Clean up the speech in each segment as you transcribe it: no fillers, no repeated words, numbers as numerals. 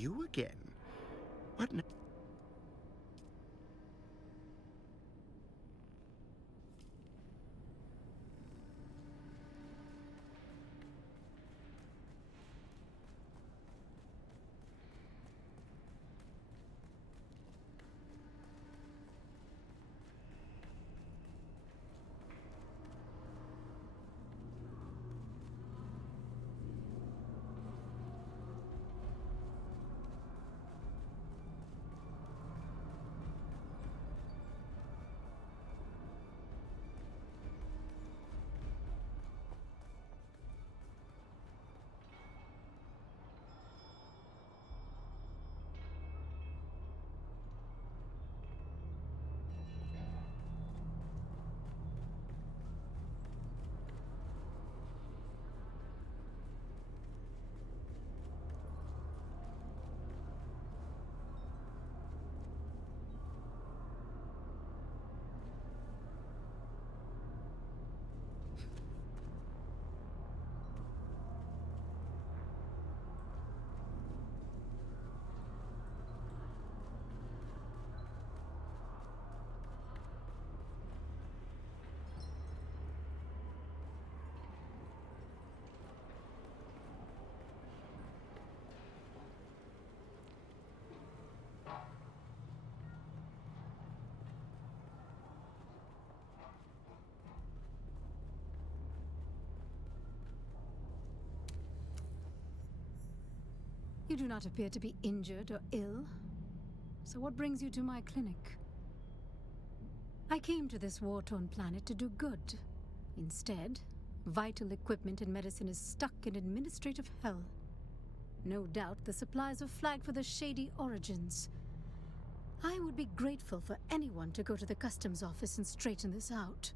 you again. What now? You do not appear to be injured or ill. So what brings you to my clinic? I came to this war-torn planet to do good. Instead, vital equipment and medicine is stuck in administrative hell. No doubt the supplies are flagged for the shady origins. I would be grateful for anyone to go to the customs office and straighten this out.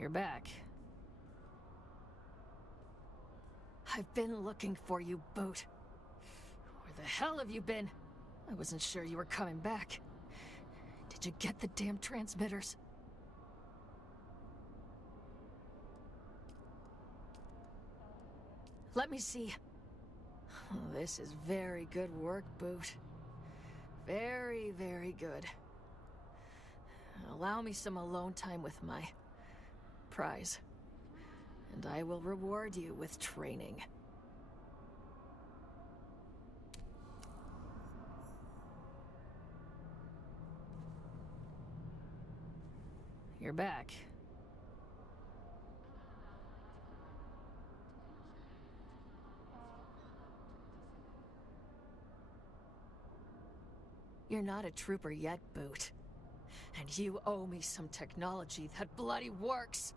You're back. I've been looking for you, Boot. Where the hell have you been? I wasn't sure you were coming back. Did you get the damn transmitters? Let me see. Oh, this is very good work, Boot. Very, very good. Allow me some alone time with my prize. and I will reward you with training. You're back. You're not a trooper yet, Boot. And you owe me some technology that bloody works.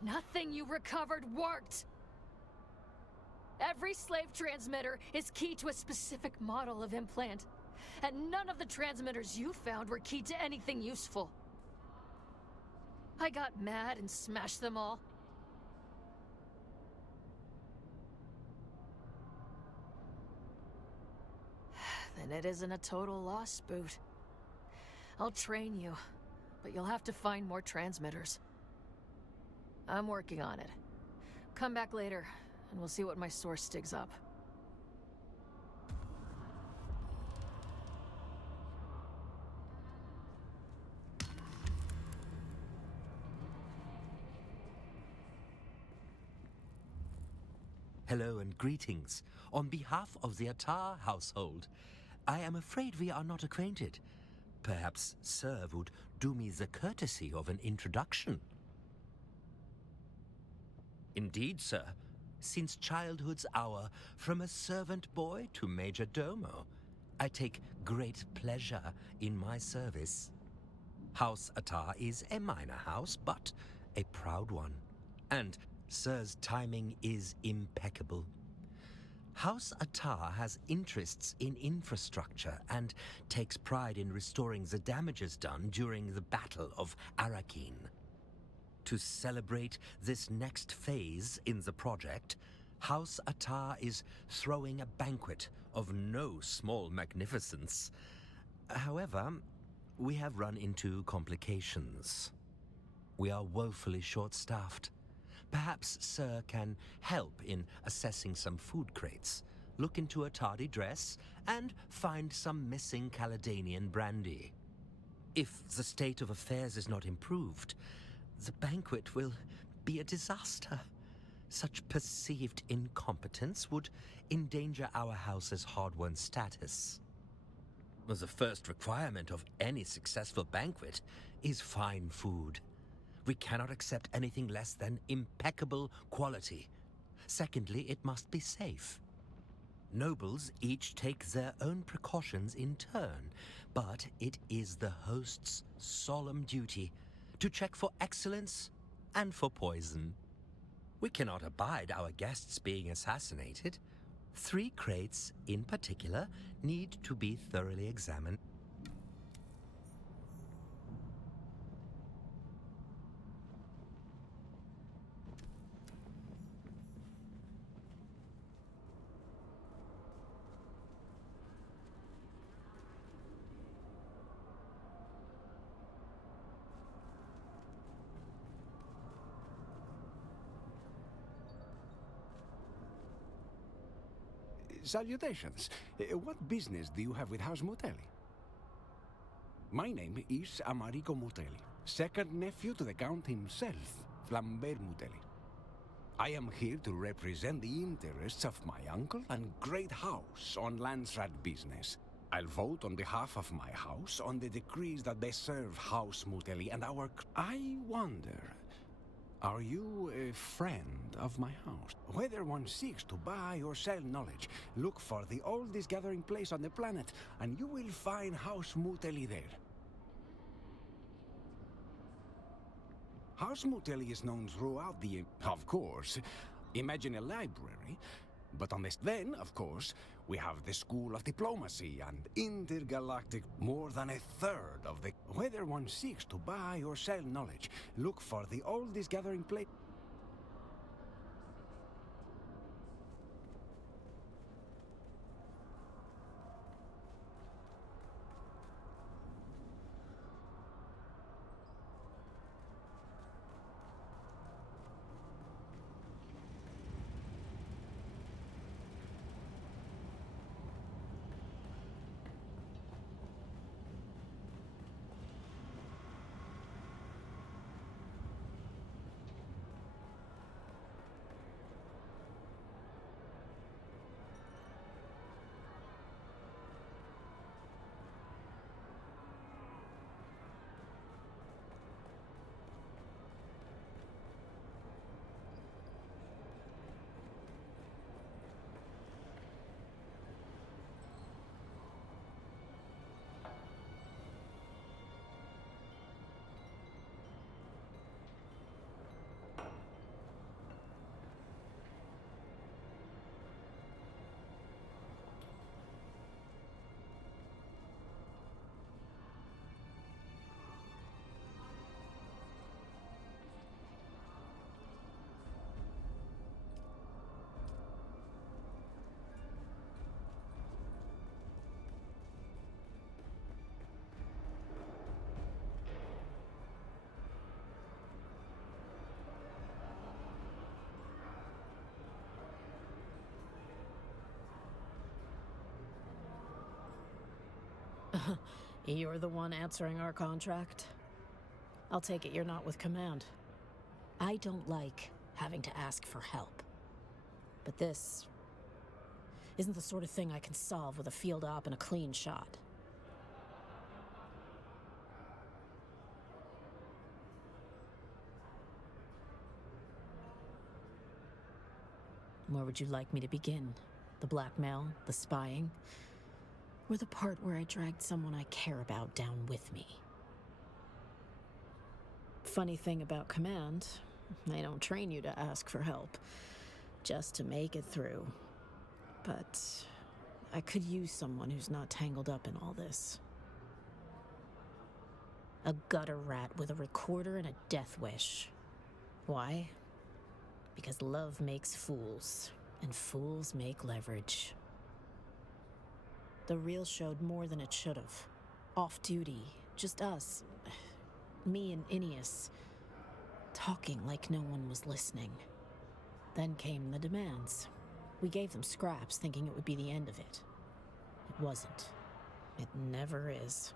Nothing you recovered worked! Every slave transmitter is key to a specific model of implant, and none of the transmitters you found were key to anything useful. I got mad and smashed them all. Then it isn't a total loss, Boot. I'll train you, but you'll have to find more transmitters. I'm working on it. Come back later, and we'll see what my source digs up. Hello and greetings. On behalf of the Attar household, I am afraid we are not acquainted. Perhaps Sir would do me the courtesy of an introduction. Indeed, sir. Since childhood's hour, from a servant boy to major domo, I take great pleasure in my service. House Attar is a minor house, but a proud one. And Sir's timing is impeccable. House Attar has interests in infrastructure and takes pride in restoring the damages done during the Battle of Arrakeen. To celebrate this next phase in the project, House Attar is throwing a banquet of no small magnificence. However, we have run into complications. We are woefully short-staffed. Perhaps Sir can help in assessing some food crates, look into a tardy dress, and find some missing Caledonian brandy. If the state of affairs is not improved, the banquet will be a disaster. Such perceived incompetence would endanger our house's hard-won status. The first requirement of any successful banquet is fine food. We cannot accept anything less than impeccable quality. Secondly, it must be safe. Nobles each take their own precautions in turn, but it is the host's solemn duty to check for excellence and for poison. We cannot abide our guests being assassinated. 3 crates, in particular, need to be thoroughly examined. Salutations. What business do you have with House Mutelli? My name is Americo Mutelli, second nephew to the Count himself, Flambert Mutelli. I am here to represent the interests of my uncle and great house on Landsrat business. I'll vote on behalf of my house on the decrees that best serve House Mutelli and our... I wonder... Are you a friend of my house? Whether one seeks to buy or sell knowledge, look for the oldest gathering place on the planet, and you will find House Mutelli there. House Mutelli is known throughout the... Of course, imagine a library, but on this... Then, of course, we have the School of Diplomacy and intergalactic... More than a third of the... Whether one seeks to buy or sell knowledge, look for the oldest gathering place... You're the one answering our contract? I'll take it you're not with command. I don't like having to ask for help. But this isn't the sort of thing I can solve with a field op and a clean shot. Where would you like me to begin? The blackmail, the spying, or the part where I dragged someone I care about down with me? Funny thing about command, they don't train you to ask for help, just to make it through. But I could use someone who's not tangled up in all this. A gutter rat with a recorder and a death wish. Why? Because love makes fools, and fools make leverage. The reel showed more than it should have. Off-duty, just us, me and Ineus, talking like no one was listening. Then came the demands. We gave them scraps, thinking it would be the end of it. It wasn't. It never is.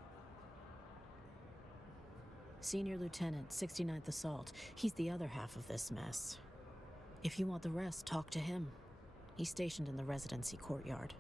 Senior Lieutenant, 69th Assault. He's the other half of this mess. If you want the rest, talk to him. He's stationed in the residency courtyard.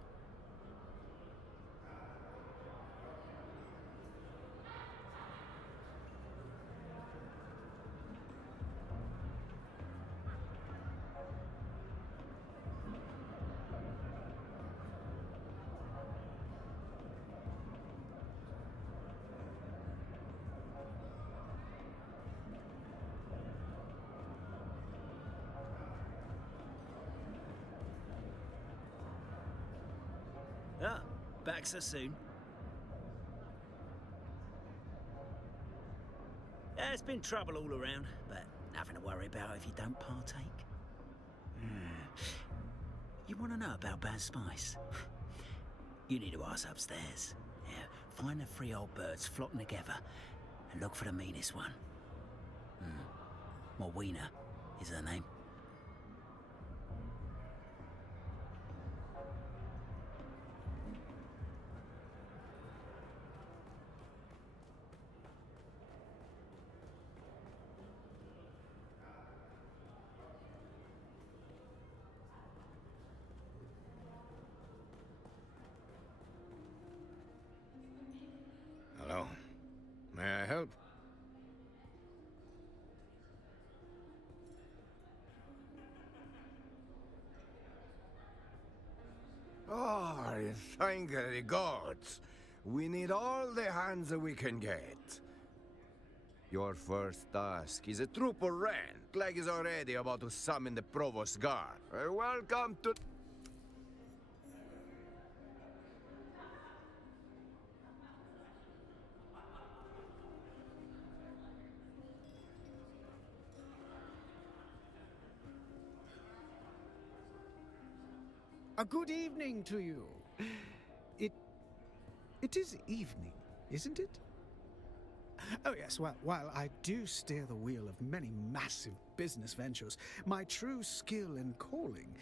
Ah, back so soon. There's been trouble all around, but nothing to worry about if you don't partake. You want to know about bad spice? You need to ask upstairs. Yeah, find the three old birds flocking together and look for the meanest one. Morwena is her name. Hello. May I help? Oh, thank the gods. We need all the hands that we can get. Your first task is a troop of rent. Clegg is already about to summon the Provost Guard. Welcome to... A good evening to you. It is evening, isn't it? Oh yes, well, while I do steer the wheel of many massive business ventures, my true skill and calling...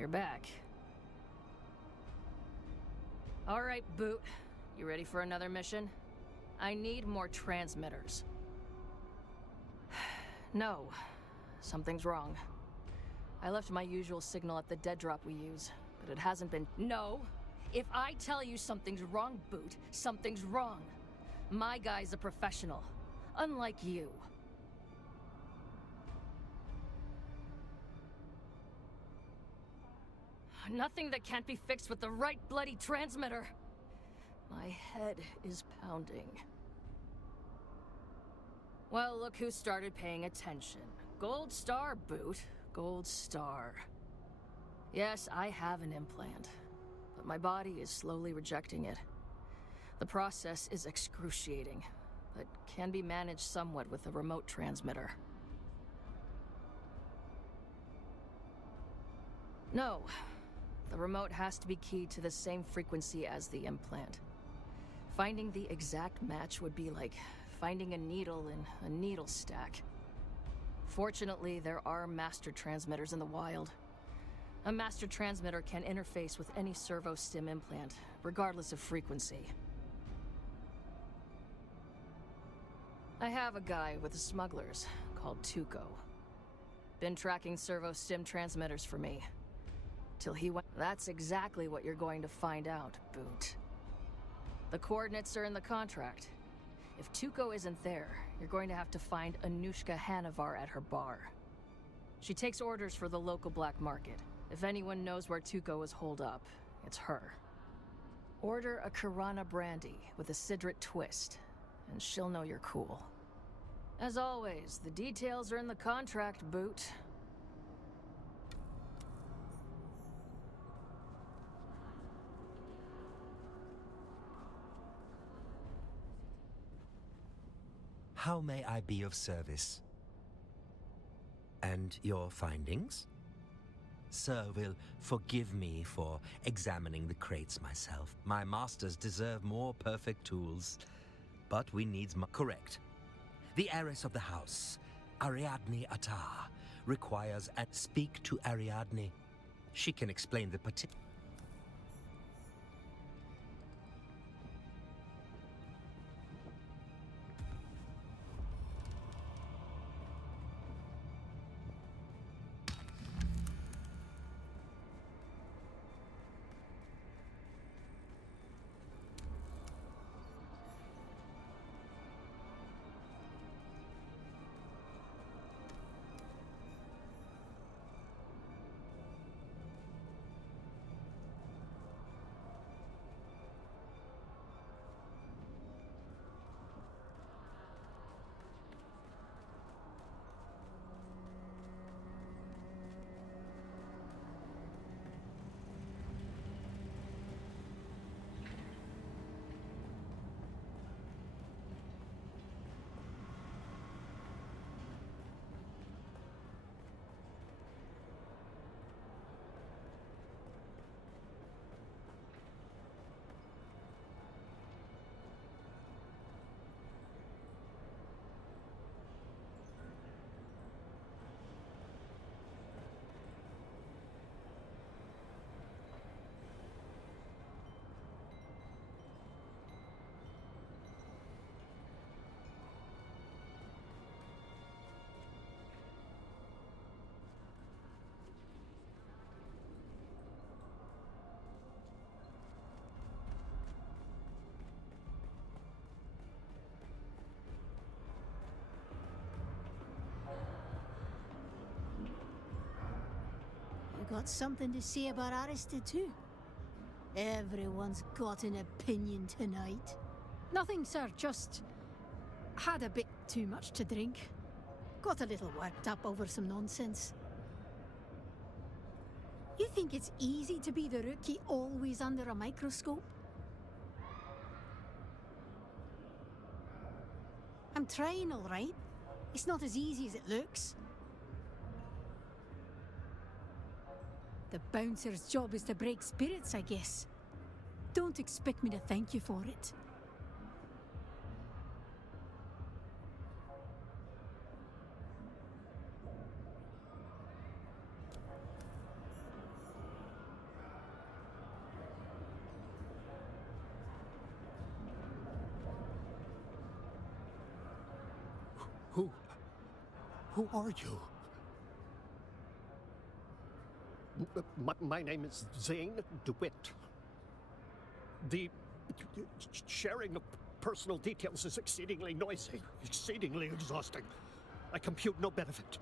you're back. All right, Boot. You ready for another mission? I need more transmitters. No. Something's wrong. I left my usual signal at the dead drop we use, but it hasn't been— No! If I tell you something's wrong, Boot, something's wrong. My guy's a professional, unlike you. Nothing that can't be fixed with the right bloody transmitter. My head is pounding. Well, look who started paying attention. Gold star, Boot. Gold star. Yes, I have an implant, but my body is slowly rejecting it. The process is excruciating, but can be managed somewhat with a remote transmitter. No. The remote has to be keyed to the same frequency as the implant. Finding the exact match would be like finding a needle in a needle stack. Fortunately, there are master transmitters in the wild. A master transmitter can interface with any servo stim implant, regardless of frequency. I have a guy with the smugglers called Tuco. Been tracking servo stim transmitters for me. Till he went— That's exactly what you're going to find out, Boot. The coordinates are in the contract. If Tuco isn't there, you're going to have to find Anushka Hanavar at her bar. She takes orders for the local black market. If anyone knows where Tuco is holed up, it's her. Order a Kirana brandy with a Sidrit twist, and she'll know you're cool. As always, the details are in the contract, Boot. How may I be of service? And your findings? Sir will forgive me for examining the crates myself. My masters deserve more perfect tools. But we need— Correct. The heiress of the house, Ariadne Attar, requires— Speak to Ariadne. She can explain the particular— Got something to say about Arista too? Everyone's got an opinion tonight. Nothing, sir, just had a bit too much to drink. Got a little worked up over some nonsense. You think it's easy to be the rookie always under a microscope? I'm trying, all right. It's not as easy as it looks. The bouncer's job is to break spirits, I guess. Don't expect me to thank you for it. Who are you? My name is Zane DeWitt. The sharing of personal details is exceedingly noisy, exceedingly exhausting. I compute no benefit.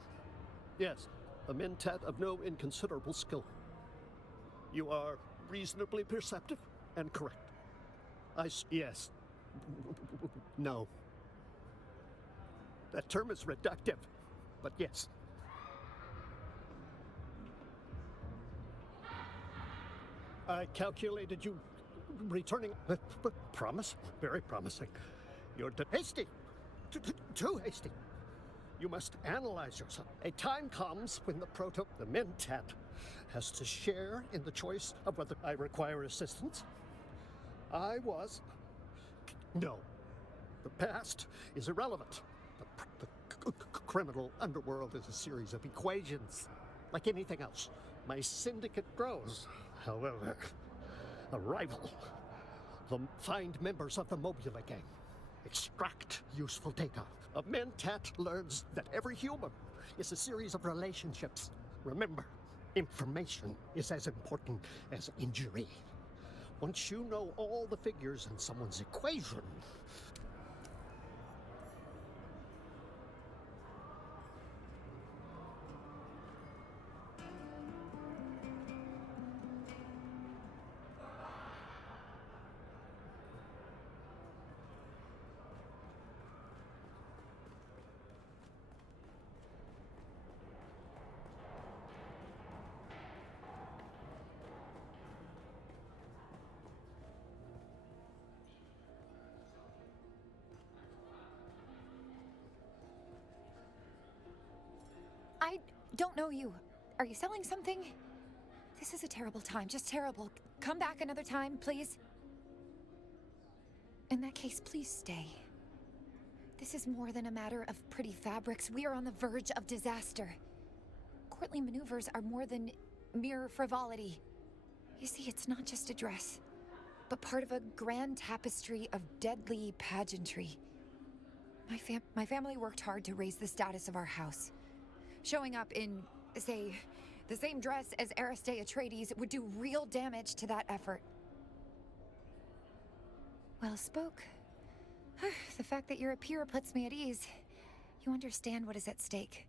Yes, a mentat of no inconsiderable skill. You are reasonably perceptive and correct. Yes. No. That term is reductive, but yes. I calculated you returning. Promise? Very promising. You're hasty. Too hasty. You must analyze yourself. A time comes when the mentat, has to share in the choice of whether I require assistance. No. The past is irrelevant. The criminal underworld is a series of equations, like anything else. My syndicate grows, however. A rival. Find members of the Mobula gang. Extract useful data. A mentat learns that every human is a series of relationships. Remember, information is as important as injury. Once you know all the figures in someone's equation, I don't know you. Are you selling something? This is a terrible time, just terrible. Come back another time, please. In that case, please stay. This is more than a matter of pretty fabrics. We are on the verge of disaster. Courtly maneuvers are more than mere frivolity. You see, it's not just a dress, but part of a grand tapestry of deadly pageantry. My family worked hard to raise the status of our house. Showing up in, say, the same dress as Aristae Atreides would do real damage to that effort. Well spoke. The fact that you're a peer puts me at ease. You understand what is at stake.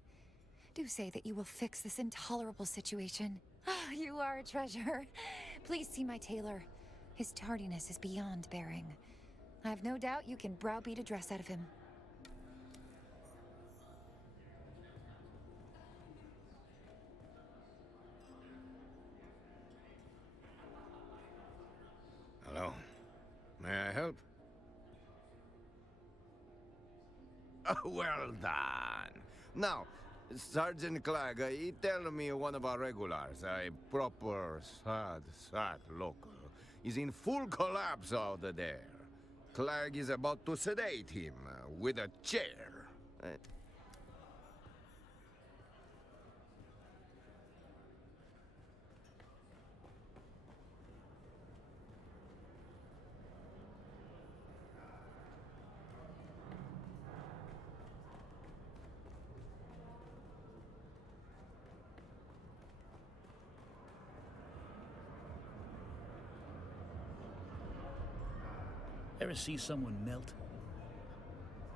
Do say that you will fix this intolerable situation. You are a treasure. Please see my tailor. His tardiness is beyond bearing. I have no doubt you can browbeat a dress out of him. Hello. May I help? Well done. Now, Sergeant Clegg, he tell me one of our regulars, a proper sad local, is in full collapse out there. Clegg is about to sedate him with a chair. Ever see someone melt?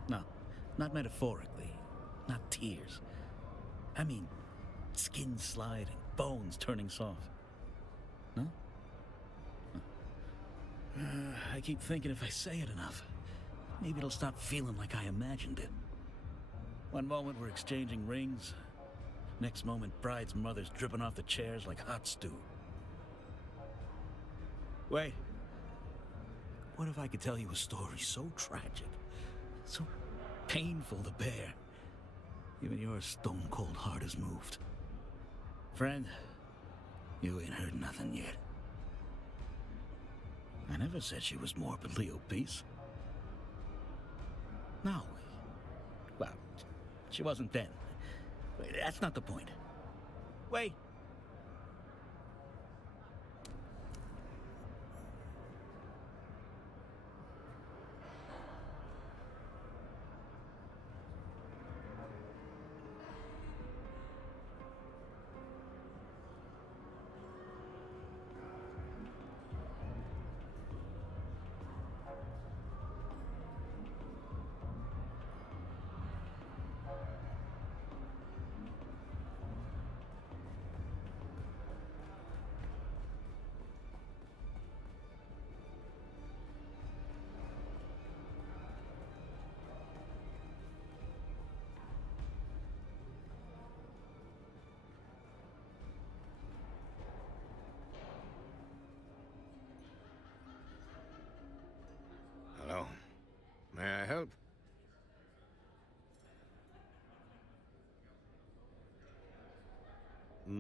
No, not metaphorically, not tears. I mean, skin sliding, bones turning soft. No? I keep thinking if I say it enough, maybe it'll stop feeling like I imagined it. One moment we're exchanging rings, next moment bride's mother's dripping off the chairs like hot stew. Wait. What if I could tell you a story so tragic, so painful to bear, even your stone-cold heart is moved? Friend, you ain't heard nothing yet. I never said she was morbidly obese. No. Well, she wasn't then. That's not the point. Wait.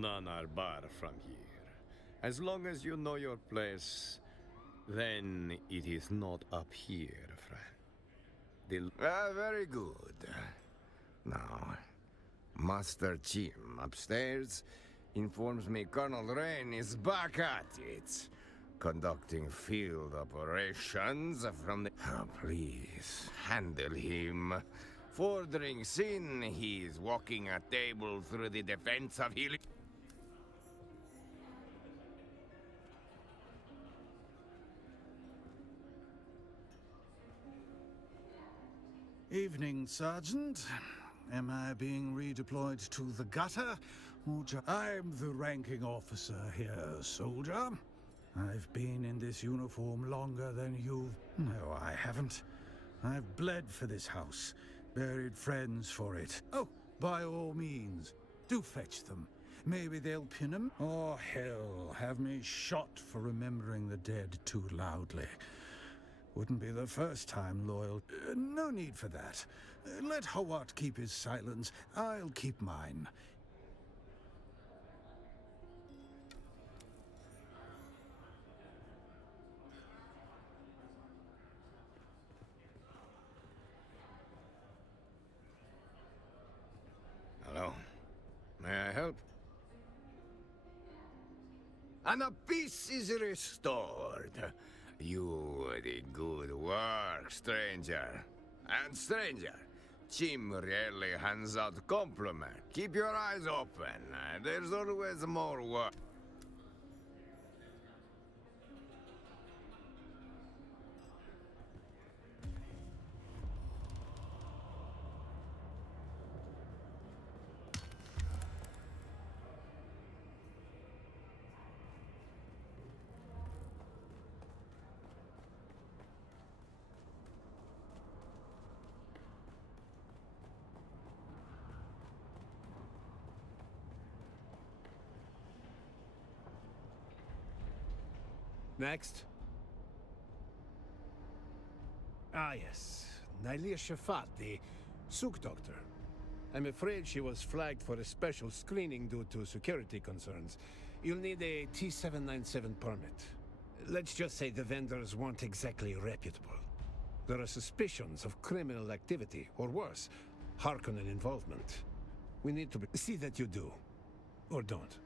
None are bar from here. As long as you know your place, then it is not up here, friend. Very good. Now, Master Jim upstairs informs me Colonel Rain is back at it, conducting field operations from the... Oh, please, handle him. 4 drinks in, he's walking a table through the defense of healing. Evening, Sergeant. Am I being redeployed to the gutter? Or I'm the ranking officer here, soldier. I've been in this uniform longer than you've... No, I haven't. I've bled for this house, buried friends for it. Oh, by all means, do fetch them. Maybe they'll pin 'em, or hell, have me shot for remembering the dead too loudly. Wouldn't be the first time, loyal. No need for that. Let Hawat keep his silence. I'll keep mine. Hello. May I help? And the peace is restored. You did good work, stranger. And stranger, Jim really hands out compliment. Keep your eyes open. There's always more work. Next. Ah, yes. Nalia Shafat, the Souk doctor. I'm afraid she was flagged for a special screening due to security concerns. You'll need a T-797 permit. Let's just say the vendors weren't exactly reputable. There are suspicions of criminal activity, or worse, Harkonnen involvement. We need to see that you do. Or don't.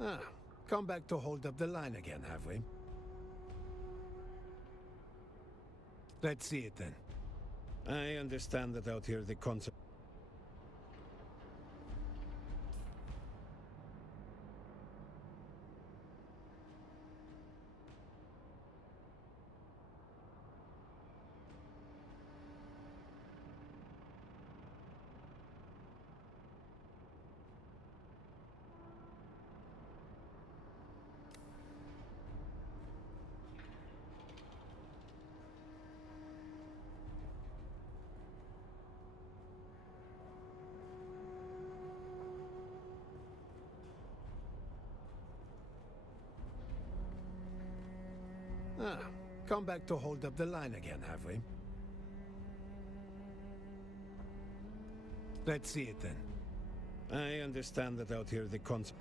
Ah. Come back to hold up the line again, have we? Let's see it then. I understand that out here the concept... Ah, come back to hold up the line again, have we? Let's see it then. I understand that out here the concept...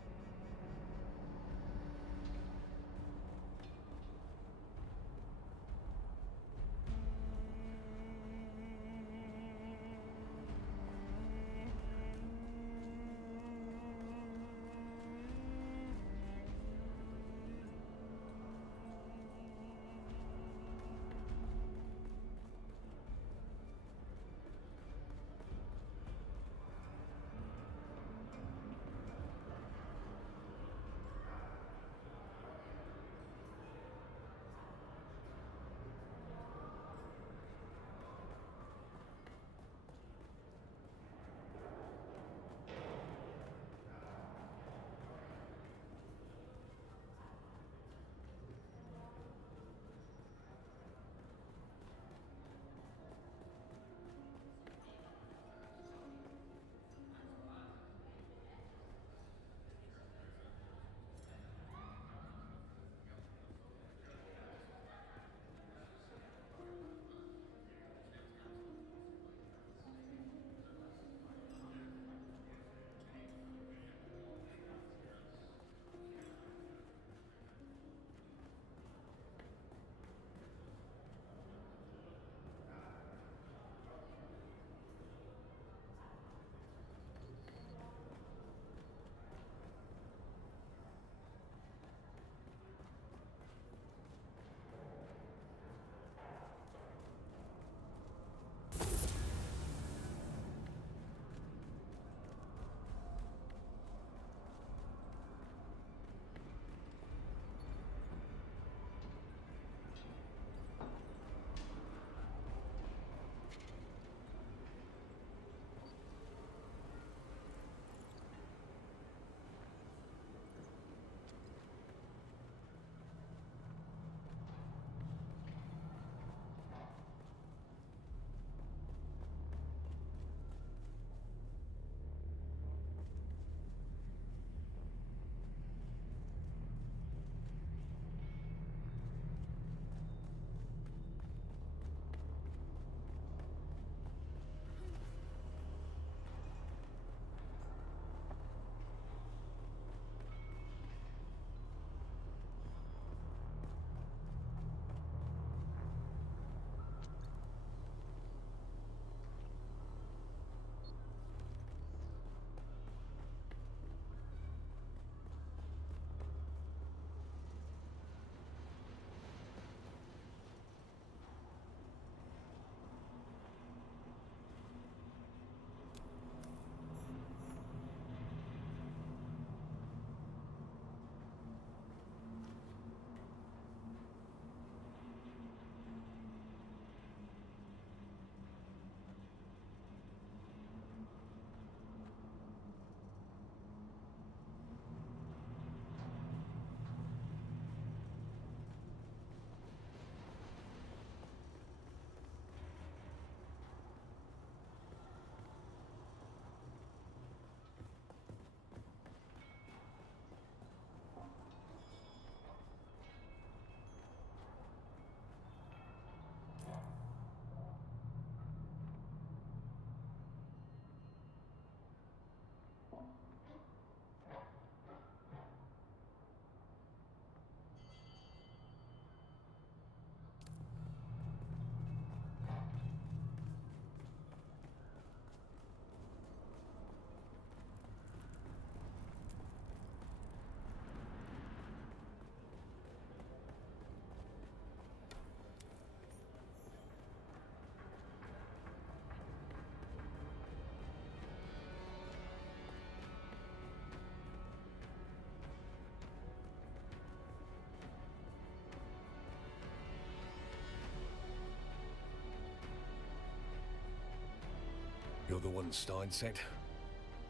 You're the one Stein sent?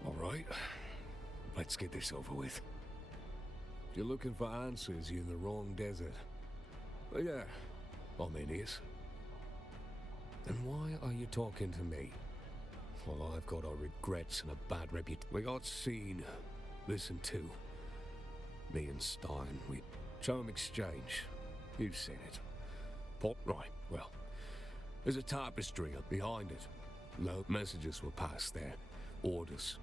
All right. Let's get this over with. If you're looking for answers, you're in the wrong desert. But yeah, I'm Idiot. And why are you talking to me? Well, I've got our regrets and a bad reputation. We got seen, listened to. Me and Stein, we charm exchange. You've seen it. Right, well, there's a tapestry up behind it. No messages were passed there. Orders.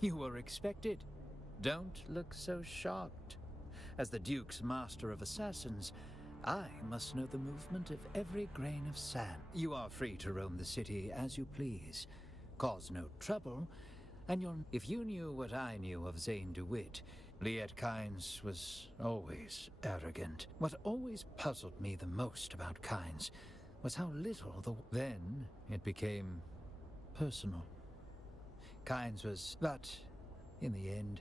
You were expected. Don't look so shocked. As the Duke's master of assassins, I must know the movement of every grain of sand. You are free to roam the city as you please. Cause no trouble, and you'll... If you knew what I knew of Zane DeWitt, Liet Kynes was always arrogant. What always puzzled me the most about Kynes was how little the... Then it became personal. Kynes was... But, in the end,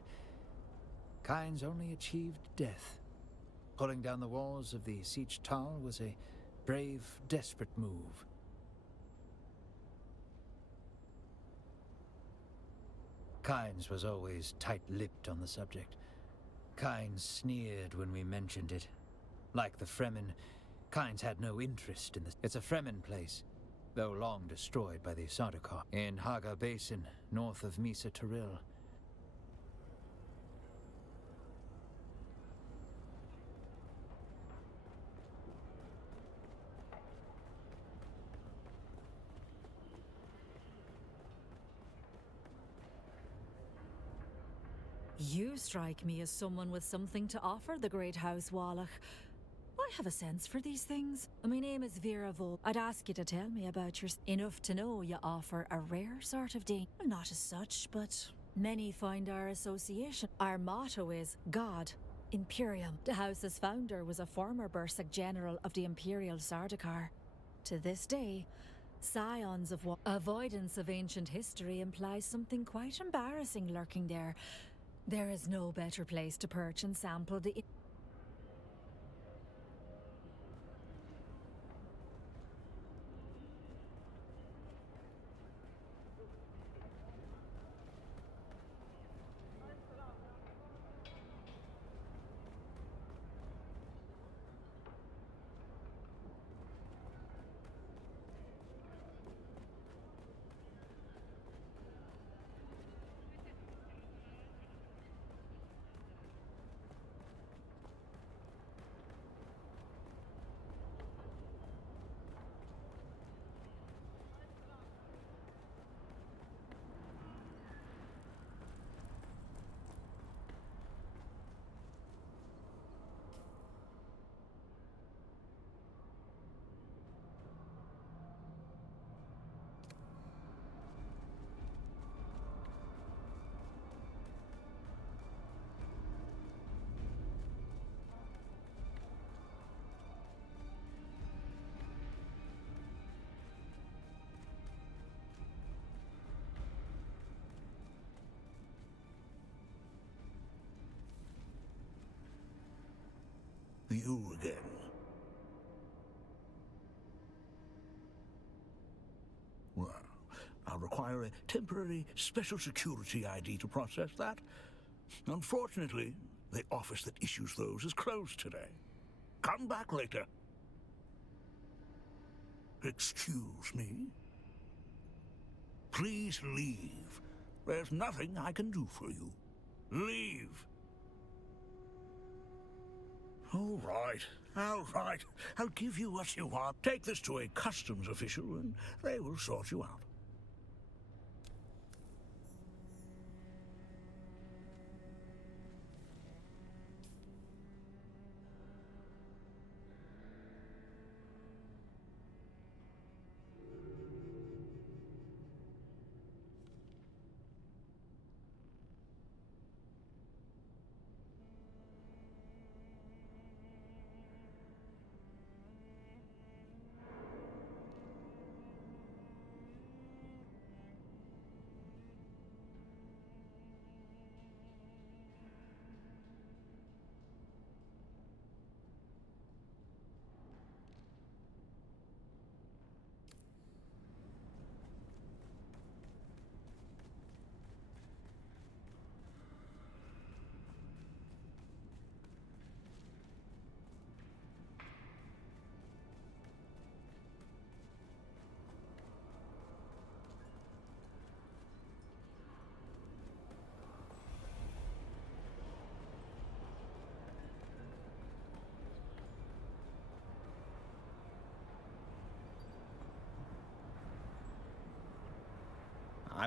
Kynes only achieved death. Pulling down the walls of the Siege Tower was a brave, desperate move. Kynes was always tight-lipped on the subject. Kynes sneered when we mentioned it. Like the Fremen, Kynes had no interest in this. It's a Fremen place, though long destroyed by the Sardaukar, in Haga Basin, north of Misa Tiril. You strike me as someone with something to offer the Great House Wallach. I have a sense for these things. My name is Vera Vol. I'd ask you to tell me about your... Enough to know you offer a rare sort of dainty. Not as such, but many find our association. Our motto is God Imperium. The house's founder was a former Bursik general of the Imperial Sardaukar. To this day, scions of avoidance of ancient history implies something quite embarrassing lurking there. There is no better place to perch and sample the... You again. Well, I'll require a temporary special security ID to process that. Unfortunately, the office that issues those is closed today. Come back later. Excuse me? Please leave. There's nothing I can do for you. Leave. All right. I'll give you what you want. Take this to a customs official and they will sort you out.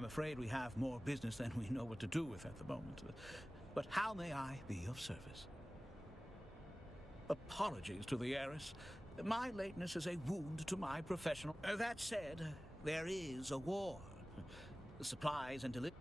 I'm afraid we have more business than we know what to do with at the moment. But how may I be of service? Apologies to the heiress. My lateness is a wound to my professional. That said, there is a war. The supplies and delivery.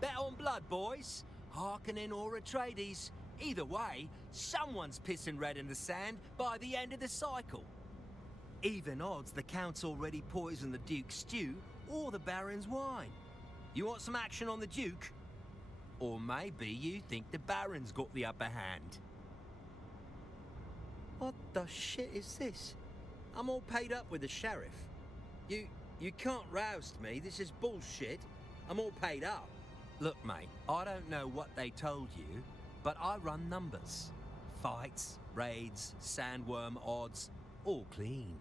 Bet on blood, boys. Harkonnen or Atreides. Either way, someone's pissing red in the sand by the end of the cycle. Even odds the Count's already poisoned the Duke's stew or the Baron's wine. You want some action on the Duke? Or maybe you think the Baron's got the upper hand. What the shit is this? I'm all paid up with the sheriff. You can't roust me. This is bullshit. I'm all paid up. Look, mate, I don't know what they told you, but I run numbers. Fights, raids, sandworm odds, all clean.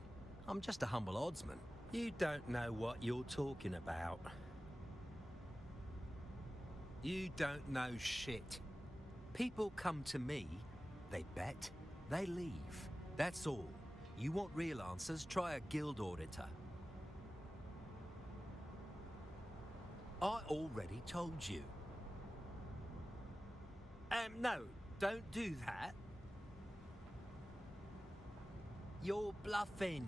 I'm just a humble oddsman. You don't know what you're talking about. You don't know shit. People come to me, they bet, they leave. That's all. You want real answers, try a guild auditor. I already told you. No, don't do that. You're bluffing.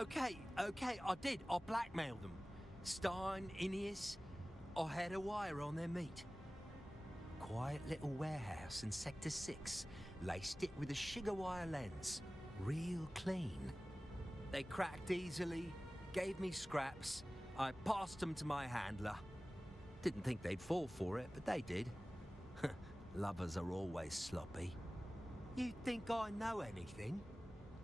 Okay, I did. I blackmailed them. Stein, Ineas, I had a wire on their meat. Quiet little warehouse in Sector 6. Laced it with a sugar wire lens. Real clean. They cracked easily, gave me scraps. I passed them to my handler. Didn't think they'd fall for it, but they did. Lovers are always sloppy. You think I know anything?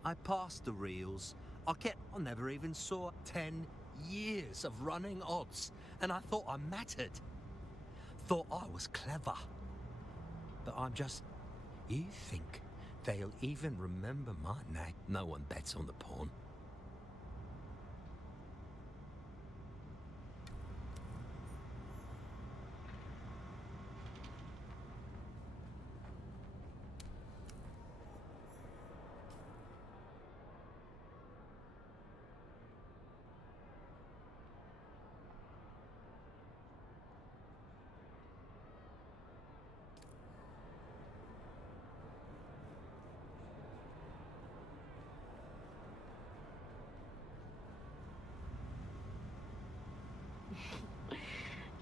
I passed the reels. I never even saw 10 years of running odds, and I thought I mattered. Thought I was clever. But I'm just... You think they'll even remember my name? No one bets on the pawn.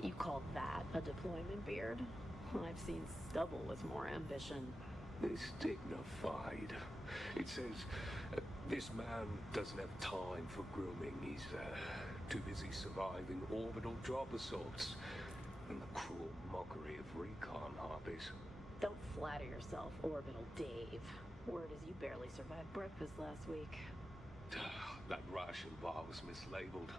You call that a deployment beard? I've seen stubble with more ambition. It's dignified. It says, this man doesn't have time for grooming. He's too busy surviving orbital drop assaults and the cruel mockery of recon hobbies. Don't flatter yourself, Orbital Dave. Word is you barely survived breakfast last week. That ration bar was mislabeled.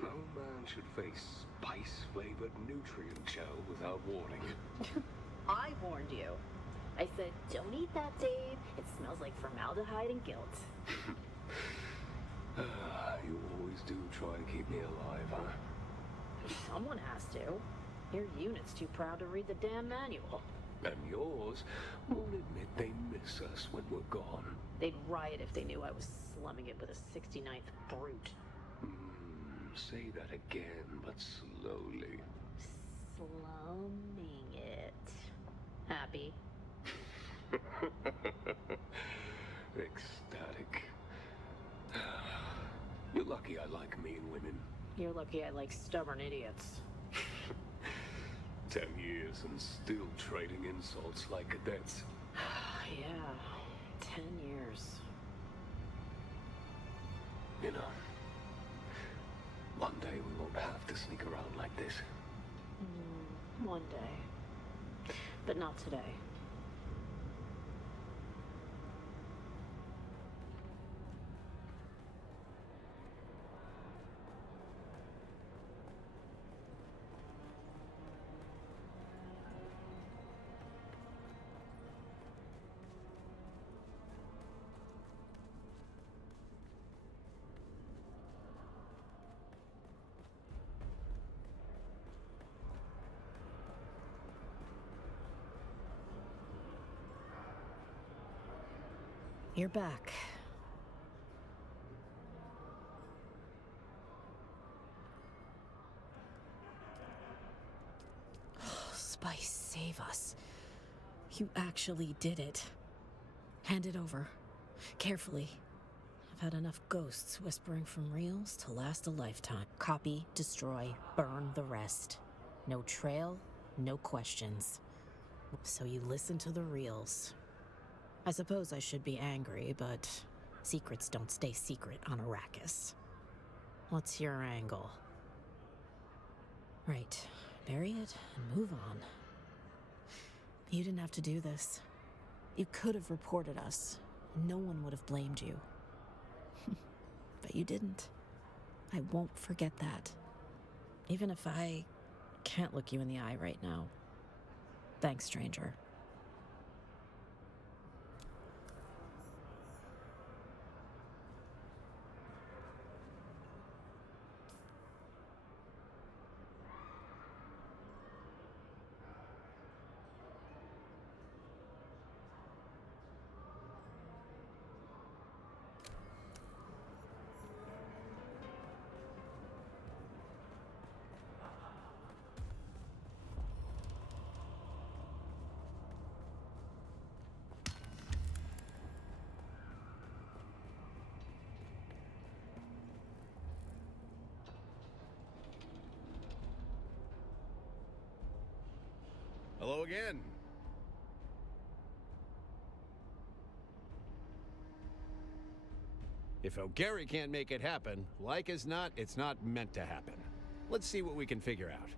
No man should face spice-flavored nutrient gel without warning. I warned you. I said, don't eat that, Dave. It smells like formaldehyde and guilt. You always do try to keep me alive, huh? Someone has to. Your unit's too proud to read the damn manual. And yours won't admit they miss us when we're gone. They'd riot if they knew I was slumming it with a 69th Brute. Say that again, but slowly. Slumming it. Happy? Ecstatic. You're lucky I like mean women. You're lucky I like stubborn idiots. 10 years and still trading insults like cadets. Yeah, 10 years. You know, one day we won't have to sneak around like this. One day. But not today. You're back. Spice, save us. You actually did it. Hand it over. Carefully. I've had enough ghosts whispering from reels to last a lifetime. Copy, destroy, burn the rest. No trail, no questions. So you listen to the reels. I suppose I should be angry, but secrets don't stay secret on Arrakis. What's your angle? Right. Bury it and move on. You didn't have to do this. You could have reported us. No one would have blamed you. But you didn't. I won't forget that. Even if I can't look you in the eye right now. Thanks, stranger. Hello again. If O'Gary can't make it happen, like as not, it's not meant to happen. Let's see what we can figure out.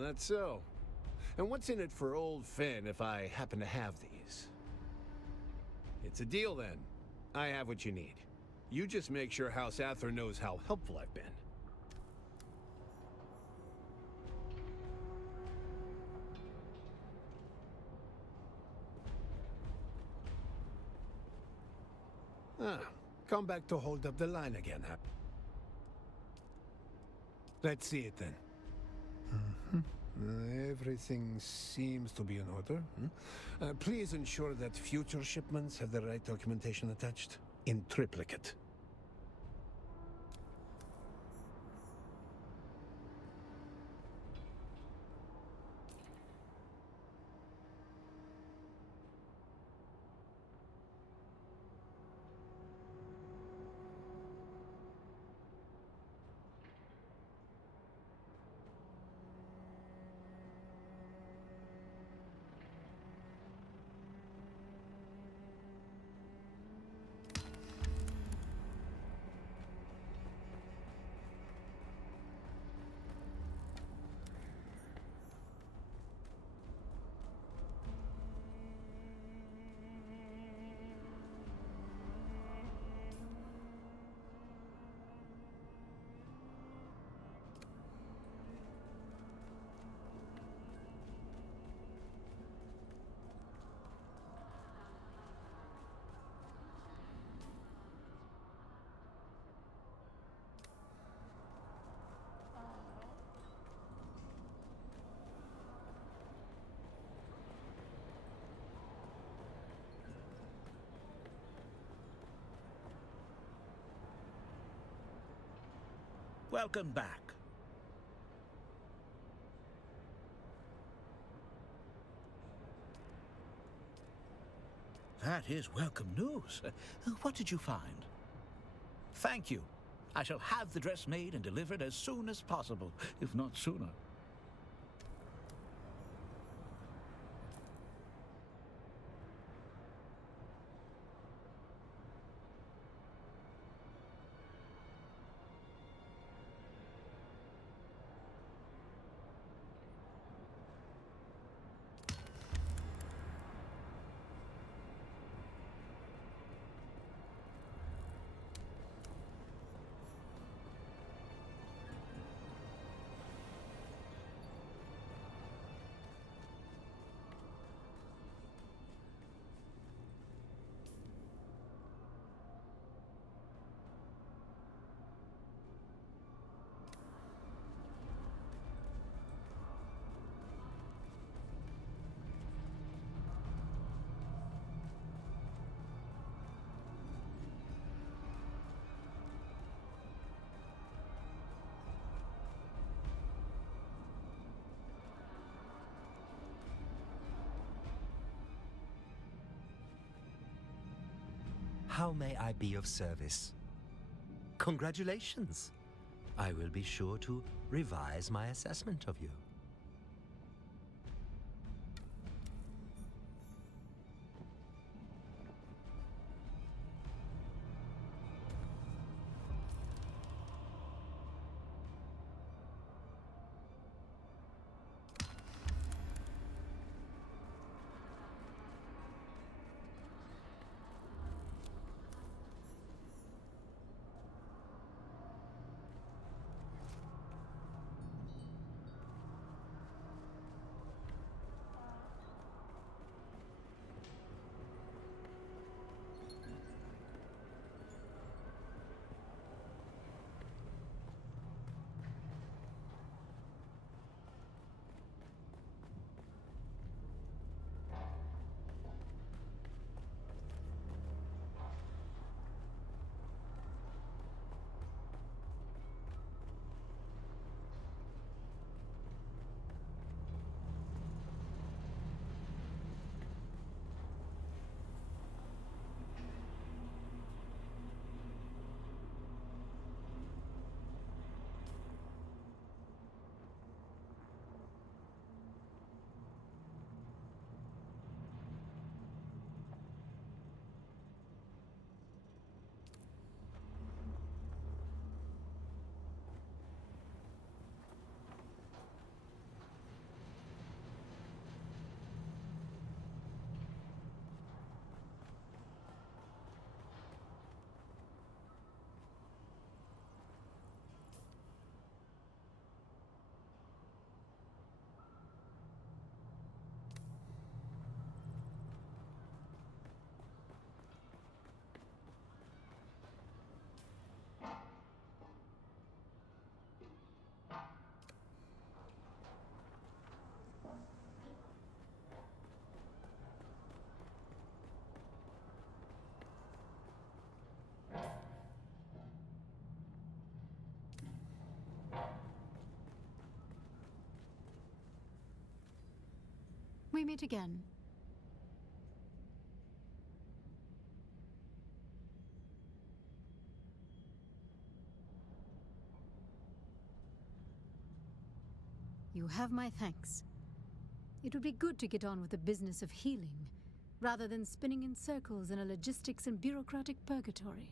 That's so. And what's in it for old Finn if I happen to have these? It's a deal then. I have what you need. You just make sure House Athor knows how helpful I've been. Come back to hold up the line again, huh? Let's see it then. Everything seems to be in order. Please ensure that future shipments have the right documentation attached in triplicate. Welcome back. That is welcome news. What did you find? Thank you. I shall have the dress made and delivered as soon as possible, if not sooner. How may I be of service? Congratulations! I will be sure to revise my assessment of you. We meet again. You have my thanks. It would be good to get on with the business of healing, rather than spinning in circles in a logistics and bureaucratic purgatory.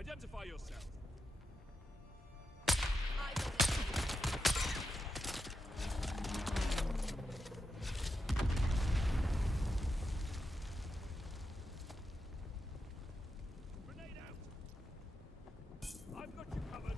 Identify yourself. Grenade out. I've got you covered.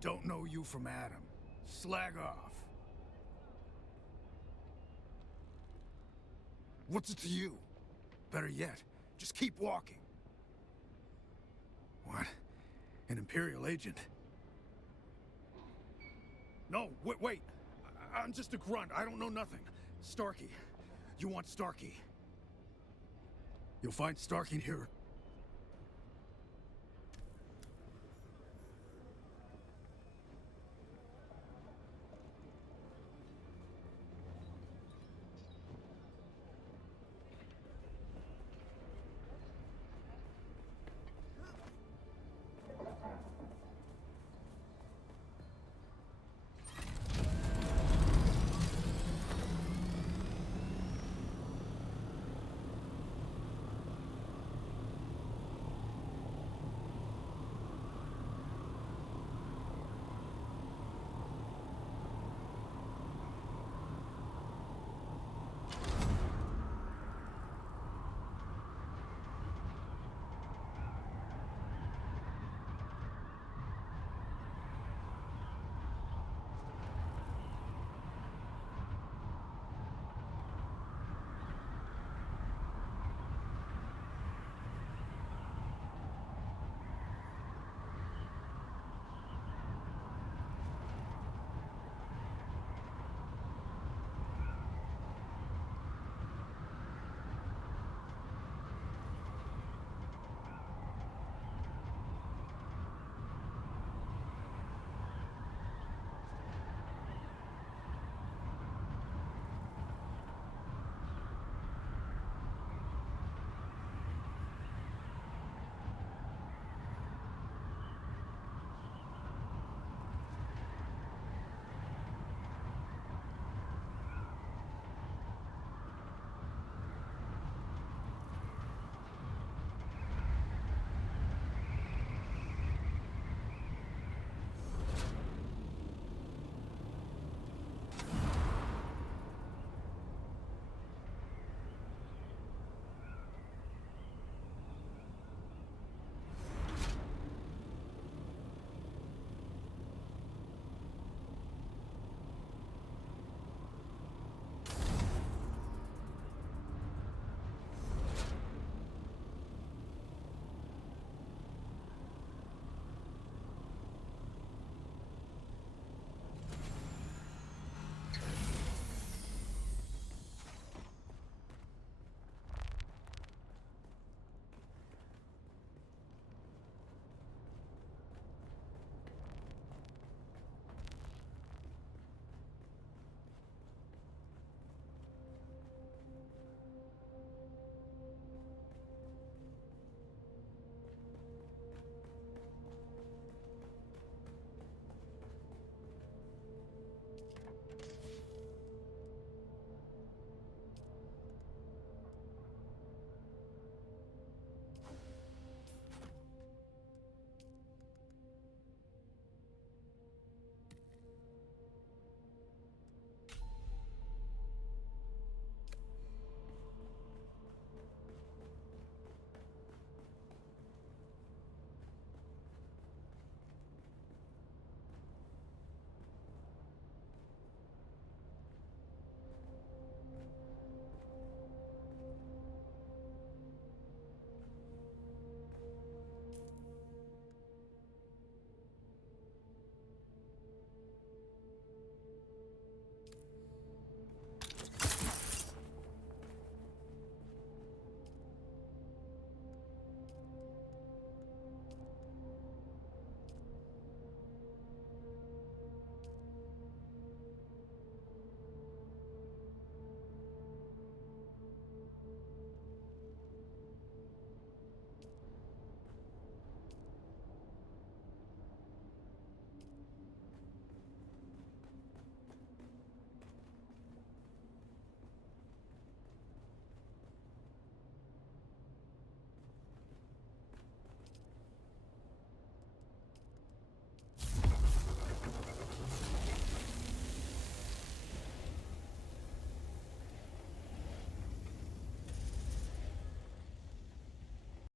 Don't know you from Adam. Slag off. What's it to you? Better yet, just keep walking. What? An Imperial agent? No, wait. I'm just a grunt. I don't know nothing. Starkey. You want Starkey. You'll find Starkey here